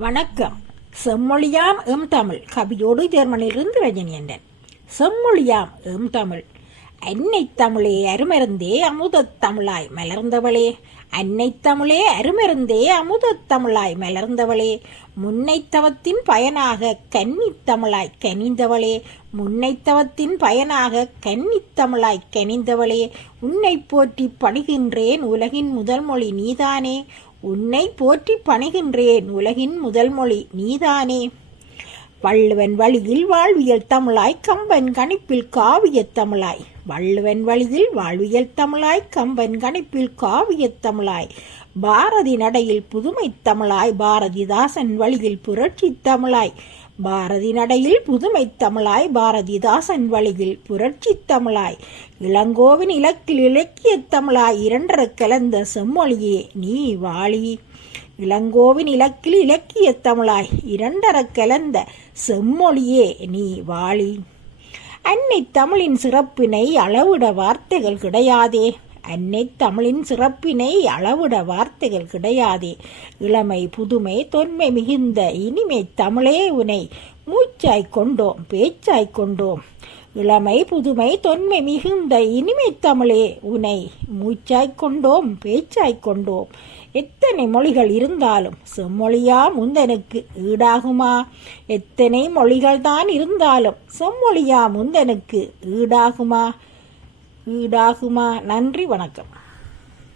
வணக்கம். செம்மொழியாம் எம் தமிழ் கவியோடு ஜெர்மனியிலிருந்து ரஜினியண்டன். செம்மொழியாம் எம் தமிழ். அன்னை தமிழே அருமருந்தே அமுதத் தமிழாய் மலர்ந்தவளே, அன்னை தமிழே அருமருந்தே அமுதத் தமிழாய் மலர்ந்தவளே, முன்னைத்தவத்தின் பயனாக கன்னித் தமிழாய் கனிந்தவளே, முன்னைத்தவத்தின் பயனாக கன்னித் தமிழாய் கனிந்தவளே, உன்னை போற்றி பணிகின்றேன் உலகின் முதல் மொழி நீதானே, உன்னை போற்றி பணிகின்றேன் உலகின் முதல் மொழி நீதானே. வள்ளுவன் வழியில் வாழ்வியல் தமிழாய் கம்பன் கணிப்பில் காவியத் தமிழாய், வள்ளுவன் வழியில் வாழ்வியல் தமிழாய் கம்பன் கணிப்பில் காவியத் தமிழாய், பாரதி நடையில் புதுமை தமிழாய் பாரதிதாசன் வழியில் புரட்சி தமிழாய், பாரதி நடையில் புதுமை தமிழாய் பாரதிதாசன் வழியில் புரட்சி தமிழாய், இளங்கோவின் இலக்கில் இலக்கிய தமிழாய் இரண்டர கலந்த செம்மொழியே நீ வாழி, இளங்கோவின் இலக்கில் இலக்கிய தமிழாய் இரண்டர கலந்த செம்மொழியே நீ வாழி. அன்னை தமிழின் சிறப்பினை அளவிட வார்த்தைகள் கிடையாதே, அன்னை தமிழின் சிறப்பினை அளவிட வார்த்தைகள் கிடையாதே, இளமை புதுமை தொன்மை மிகுந்த இனிமை தமிழே உனை மூச்சாய் கொண்டோம் பேச்சாய் கொண்டோம், இளமை புதுமை தொன்மை மிகுந்த இனிமை தமிழே உனை மூச்சாய் கொண்டோம் பேச்சாய் கொண்டோம். எத்தனை மொழிகள் இருந்தாலும் செம்மொழியா முந்தனுக்கு ஈடாகுமா, எத்தனை மொழிகள் தான் இருந்தாலும் செம்மொழியா முந்தனுக்கு ஈடாகுமா. நன்றி, வணக்கம்.